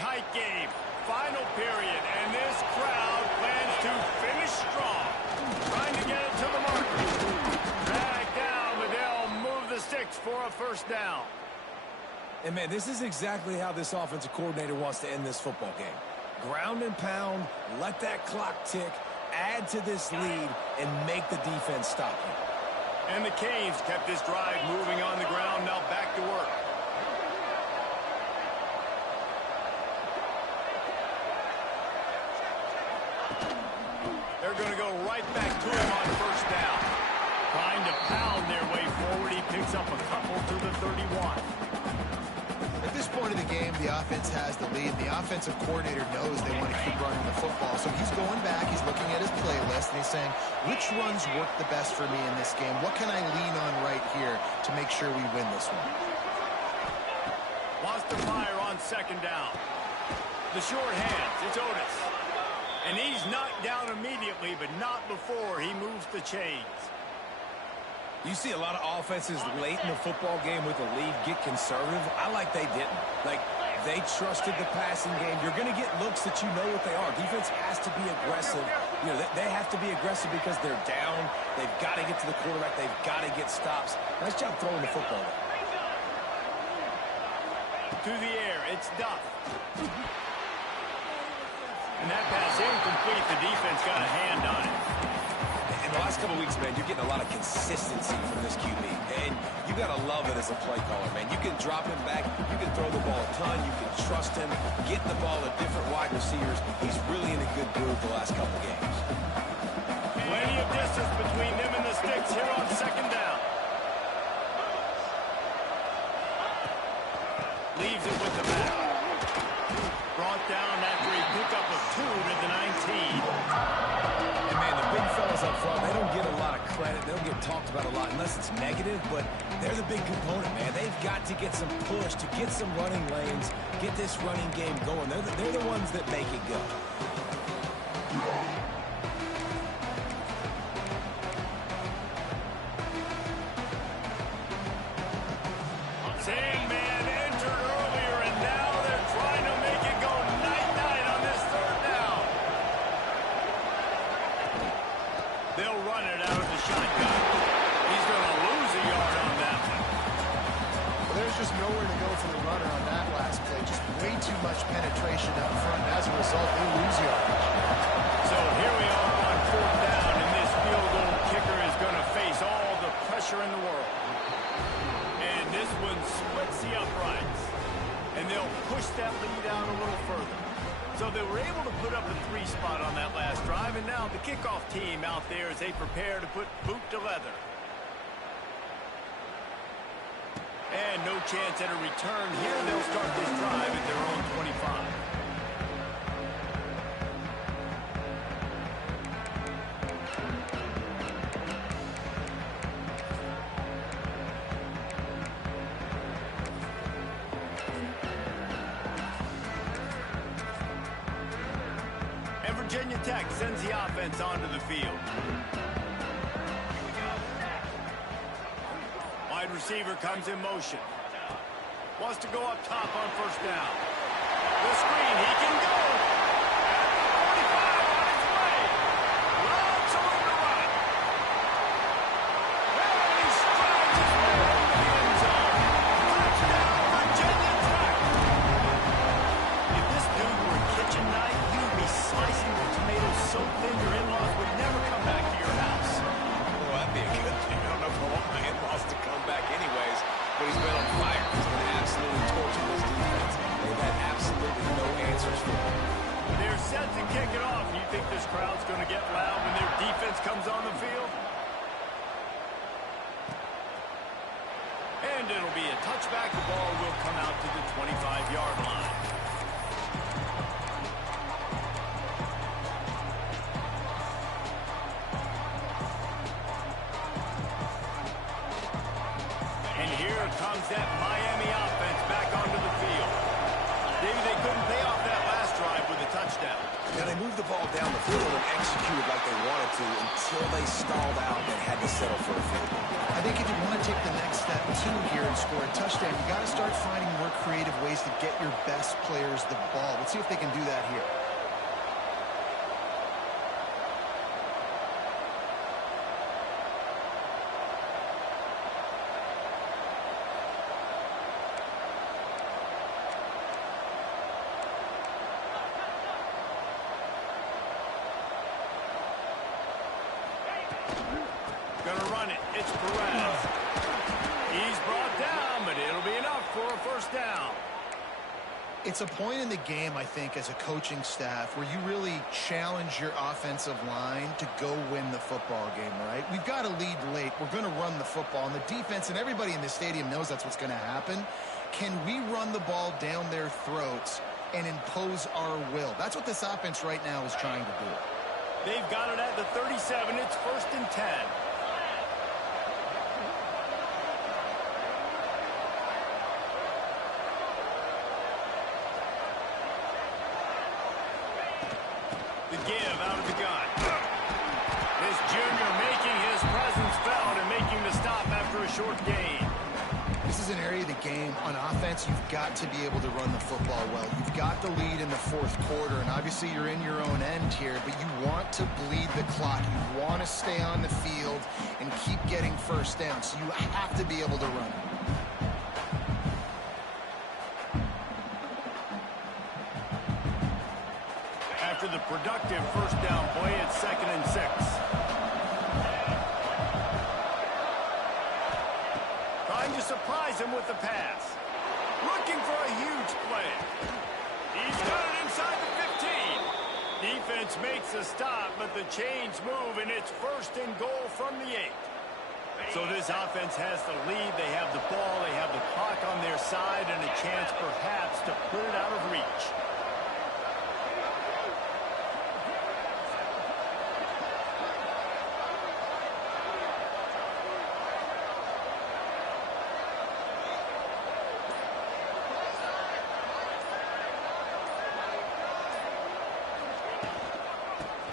Tight game, final period, and this crowd plans to finish strong. Trying to get it to the marker. Drag down, but they'll move the sticks for a first down. And, man, this is exactly how this offensive coordinator wants to end this football game. Ground and pound, let that clock tick, add to this lead, and make the defense stop him. And the Canes kept this drive moving on the ground, now back to work. They're going to go right back to him on first down. Trying to pound their way forward. He picks up a couple to the 31. At this point of the game, the offense has the lead. The offensive coordinator knows they want to keep running the football. So he's going back, he's looking at his playlist, and he's saying, which runs work the best for me in this game? What can I lean on right here to make sure we win this one? Wants to fire on second down. The short hands, it's Otis. And he's knocked down immediately, but not before he moves the chains. You see a lot of offenses late in the football game with a lead get conservative. I like they didn't. Like, they trusted the passing game. You're going to get looks that you know what they are. Defense has to be aggressive. You know, they have to be aggressive because they're down. They've got to get to the quarterback. They've got to get stops. Nice job throwing the football. To the air, it's Duff. And that pass incomplete. The defense got a hand on it. In the last couple of weeks, man, you're getting a lot of consistency from this QB. And you got to love it as a play caller, man. You can drop him back. You can throw the ball a ton. You can trust him. Get the ball to different wide receivers. He's really in a good groove the last couple of games. Plenty of distance between them and the sticks here on second down. Leaves it with the back. Brought down after he picked up a 2 to the 19. And, man, the big fellas up front, they don't get a lot of credit. They don't get talked about a lot unless it's negative, but they're the big component, man. They've got to get some push, to get some running lanes, get this running game going. They're the ones that make it go. Sandman entered earlier, and now they're trying to make it go night-night on this third down. They'll run it out of the shotgun. He's going to lose a yard on that one. Well, there's just nowhere to go for the runner on that last play. Just way too much penetration up front. As a result, they lose yardage. So here we are on fourth down, and this field goal kicker is going to face all the pressure in the world. And this one splits the uprights. And they'll push that lead out a little further. So they were able to put up a 3 spot on that last drive, and now the kickoff team out there as they prepare to put boot to leather. And no chance at a return here. They'll start this drive at their own 25. tech sends the offense onto the field. Wide receiver comes in motion. Wants to go up top on first down. The screen, he can go. At the 45 on his way. Lots of room to run. And he strides his way into the end zone. Touchdown, Virginia Tech. If this dude were a kitchen knife, you would be slicing the tomatoes so thin your in-laws would never come back to your house. Well, that'd be a good thing. I don't know if I want my in-laws to come back anyways, but he's been on fire. He's been absolutely torching this defense. They've had absolutely no answers for him. They're set to kick it off. You think this crowd's going to get loud when their defense comes on the field? And it'll be a touchback. The ball will come out to the 25-yard line. And here comes that Miami offense back onto the field. Maybe they couldn't pay off that last drive with a touchdown. Now, they moved the ball down the field and executed like they wanted to until they stalled out and had to settle for a field goal. I think if you want to take the next step too here and score a touchdown, you got to start finding more creative ways to get your best players the ball. Let's see if they can do that here. Gonna run it. It's Perez. He's brought down, but it'll be enough for a first down. It's a point in the game, I think, as a coaching staff where you really challenge your offensive line to go win the football game, right? We've got to lead late. We're going to run the football. And the defense and everybody in the stadium knows that's what's going to happen. Can we run the ball down their throats and impose our will? That's what this offense right now is trying to do. They've got it at the 37. It's 1st and 10. The give out of the gun. This junior making his presence felt and making the stop after a short gain. This is an area of the game. On offense, you've got to be able to run the football well. You've got the lead in the fourth quarter, and obviously you're in your own end here, but you want to bleed the clock. You want to stay on the field and keep getting first down, so you have to be able to run. After the productive first down play, it's 2nd and 6. Trying to surprise him with the pass. Looking for a huge play. He's got it inside the 15. Defense makes a stop, but the chains move, and it's 1st and goal from the 8. So this offense has the lead. They have the ball. They have the clock on their side and a chance perhaps to put it out of reach.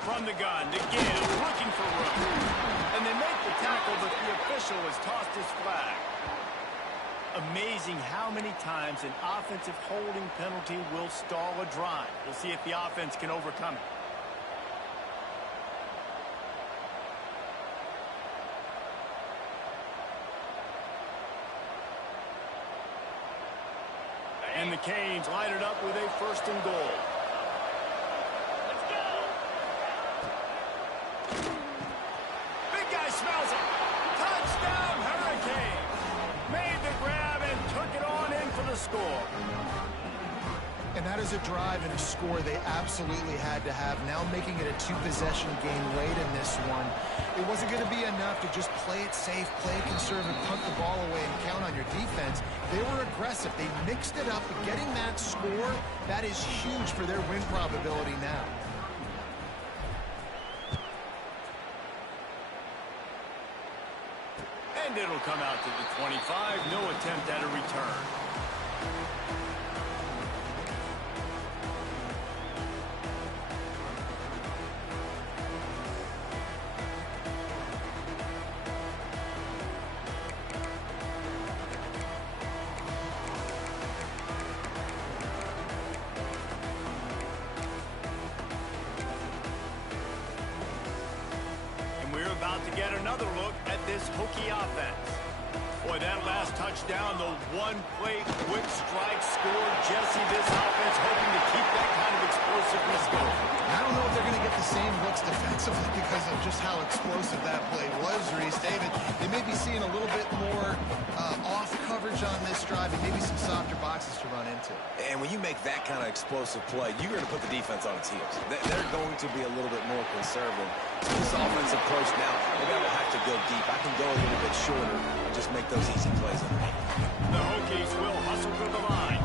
From the gun, to give, looking for room. And they make the tackle, but the official has tossed his flag. Amazing how many times an offensive holding penalty will stall a drive. We'll see if the offense can overcome it. And the Canes line it up with a 1st and goal. Smells it. Touchdown, Hurricane. Made the grab and took it on in for the score. And that is a drive and a score they absolutely had to have. Now making it a 2-possession game late in this one. It wasn't going to be enough to just play it safe, play it conservative, punt the ball away, and count on your defense. They were aggressive. They mixed it up. But getting that score, that is huge for their win probability now. And it'll come out to the 25. No attempt at a return. to get another look at this Hokie offense. Boy, that last touchdown, the one-play quick strike score. Jesse, this offense hoping to keep that kind of explosiveness going. I don't know if they're going to get the same looks defensively because of just how explosive that play was, Reese. David, they may be seeing a little bit more off coverage on this drive and maybe some softer boxes to run into. And when you make that kind of explosive play, you're going to put the defense on its heels. They're going to be a little bit more conservative. So this offensive approach now, maybe I don't have to go deep. I can go a little bit shorter and just make those easy plays underneath. The Hokies will hustle to the line.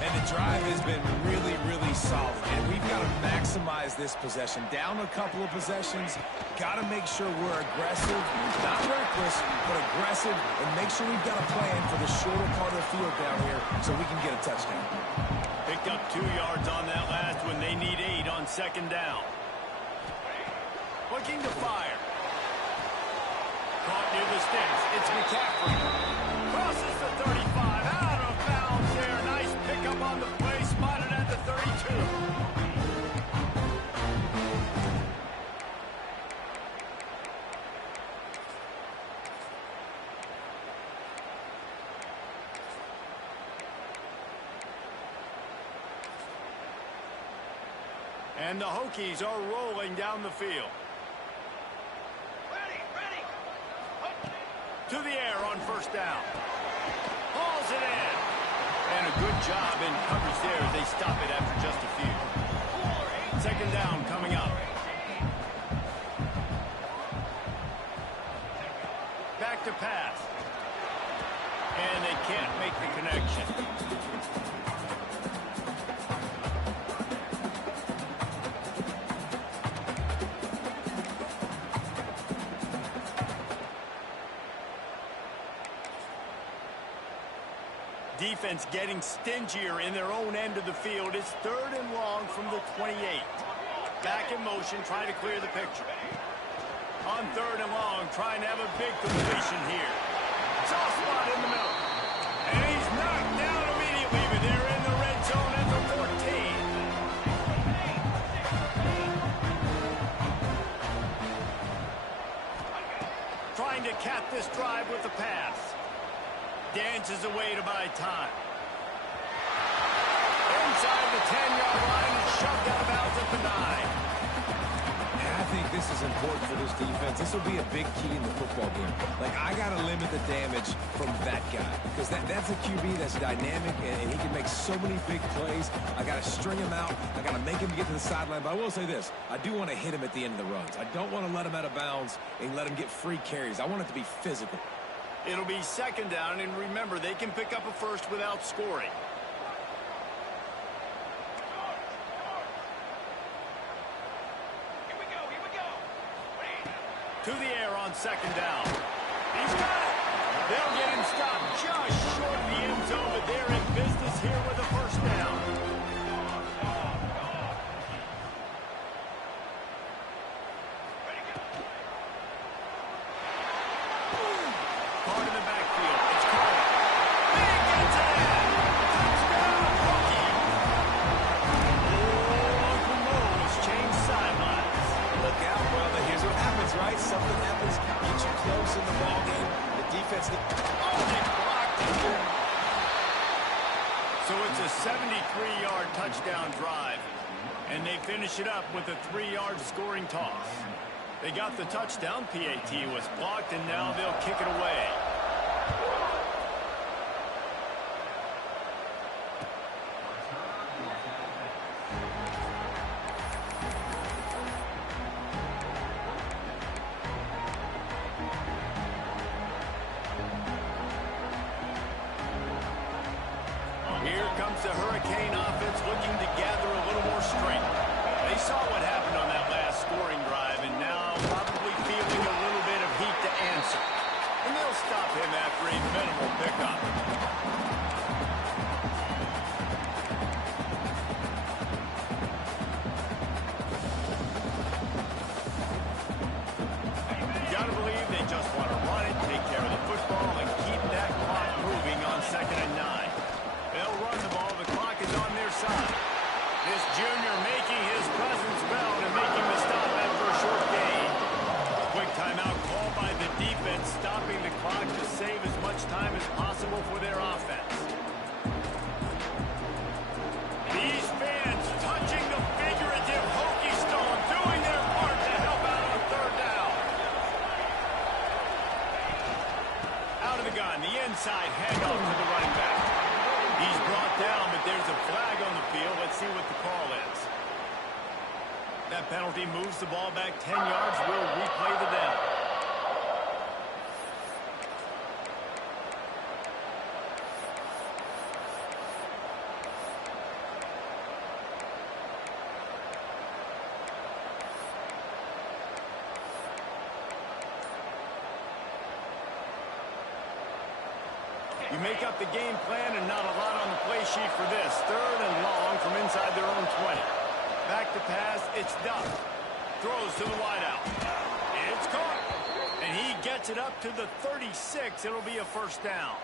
And the drive has been really, really solid. And we've got to maximize this possession. Down a couple of possessions. Got to make sure we're aggressive. Not reckless, but aggressive. And make sure we've got a plan for the shorter part of the field down here so we can get a touchdown. Picked up 2 yards on that last one. They need 8 on second down. Looking to fire. Caught near the sticks. It's McCaffrey. Crosses the 35. Out of bounds there. Nice pickup on the play. Spotted at the 32. And the Hokies are rolling down the field. To the air on first down. Hauls it in. And a good job in coverage there as they stop it after just a few. Second down coming up. Back to pass. And they can't make the connection. Defense getting stingier in their own end of the field. It's 3rd and long from the 28. Back in motion, trying to clear the picture. On 3rd and long, trying to have a big completion here. Soft spot in the middle. And he's knocked down immediately, but they're in the red zone at the 14. Trying to cap this drive with the pass. Dances away to buy time. Inside the 10-yard line and shoved out of bounds at the 9. And I think this is important for this defense. This will be a big key in the football game. Like, I got to limit the damage from that guy. Because that's a QB that's dynamic, and he can make so many big plays. I got to string him out. I got to make him get to the sideline. But I will say this. I do want to hit him at the end of the runs. I don't want to let him out of bounds and let him get free carries. I want it to be physical. It'll be second down, and remember, they can pick up a first without scoring. Here we go. To the air on second down. He's got it. They'll get him stopped just short of the end zone, but they're in business here with a first down. Caught in the backfield. It's caught. Big gets it in. Touchdown, Hokie. Oh, Uncle Mo has changed sidelines. Look out, brother. Here's what happens, right? Something happens, get you close in the ball game. The defense... Oh, they blocked it. So it's a 73-yard touchdown drive, and they finish it up with a 3-yard scoring toss. They got the touchdown. PAT was blocked, and now they'll kick it away. Here comes the Hurricane offense looking to gather a little more strength. They saw what happened on that last scoring drive, and now probably feeling a little bit of heat to answer. And they'll stop him after a minimal pickup. Gotta believe they just want to run it, take care of the football, and keep that clock moving on 2nd and 9. They'll run the ball. The clock is on their side. This junior making his presence felt and making the stop after a short gain. Quick timeout for their offense. These fans touching the figurative hokey stone, doing their part to help out on third down. Out of the gun, the inside handoff to the running back. He's brought down, but there's a flag on the field. Let's see what the call is. That penalty moves the ball back 10 yards. We'll replay the down. You make up the game plan and not a lot on the play sheet for this. Third and long from inside their own 20. Back to pass, it's Duck. Throws to the wideout. It's caught. And he gets it up to the 36. It'll be a first down.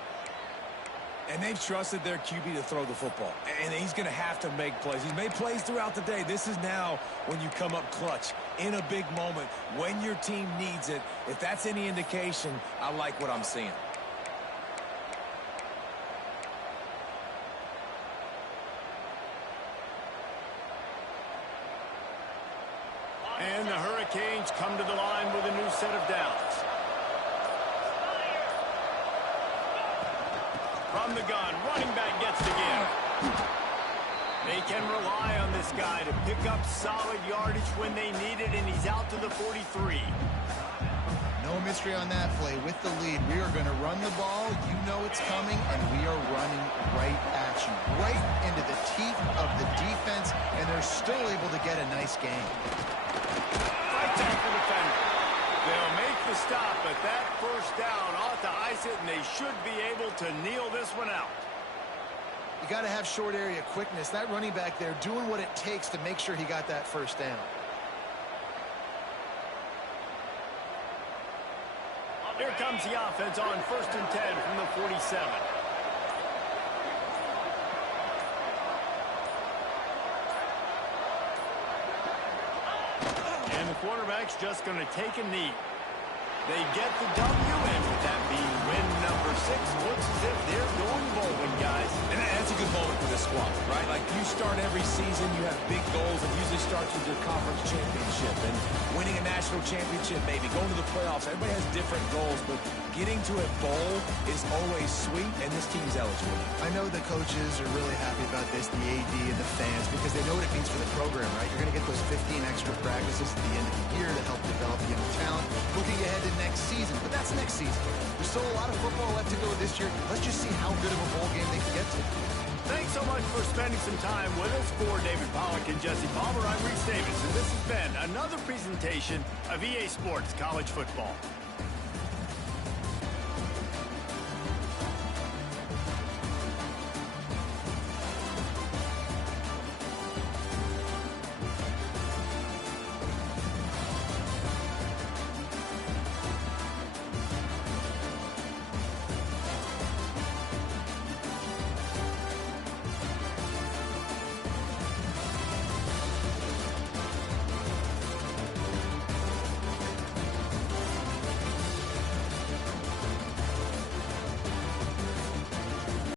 And they've trusted their QB to throw the football. And he's going to have to make plays. He's made plays throughout the day. This is now when you come up clutch in a big moment when your team needs it. If that's any indication, I like what I'm seeing. And the Hurricanes come to the line with a new set of downs. From the gun, running back gets the give. They can rely on this guy to pick up solid yardage when they need it, and he's out to the 43. No mystery on that play. With the lead, we are going to run the ball. You know it's coming, and we are running right at you. Right into the teeth of the defense, and they're still able to get a nice game. Tackle defender. They'll make the stop, but that first down ought to ice it, and they should be able to kneel this one out. You got to have short area quickness. That running back there doing what it takes to make sure he got that first down. Here comes the offense on 1st and 10 from the 47. Quarterback's just going to take a knee. They get the W, and with that being win number 6, looks as if they're going bowling, guys. And that's a good moment for this squad, right? Like, you start every season, you have big goals, and usually starts with your conference championship and winning a national championship, maybe going to the playoffs. Everybody has different goals, but getting to a bowl is always sweet, and this team's eligible. I know the coaches are really happy about this, the AD and the fans, because they know what it means for the program, right? You're going to get those 15 extra practices at the end of the year to help develop young talent. Looking ahead to next season, but that's next season. There's still a lot of football left to go this year. Let's just see how good of a bowl game they can get to. Thanks so much for spending some time with us. For David Pollack and Jesse Palmer, I'm Reese Davis, and this has been another presentation of EA Sports College Football.